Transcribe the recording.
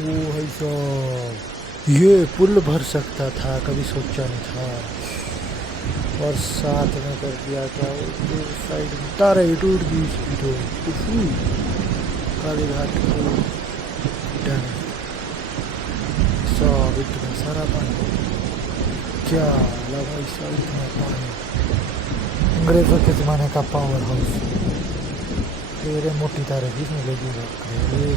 वो है साहब, ये पुल भर सकता था, कभी सोचा नहीं था। और साथ में कर दिया क्या, वो साइड में तारा ही टूट गई इसकी तो। उफू, काली घाट को डैमेज। सब इतना सारा पानी, क्या लगा इसका इतना पानी। अंग्रेजों के ज़माने का पावर हाउस। तेरे मोटी तारे किसने लगी रखे ये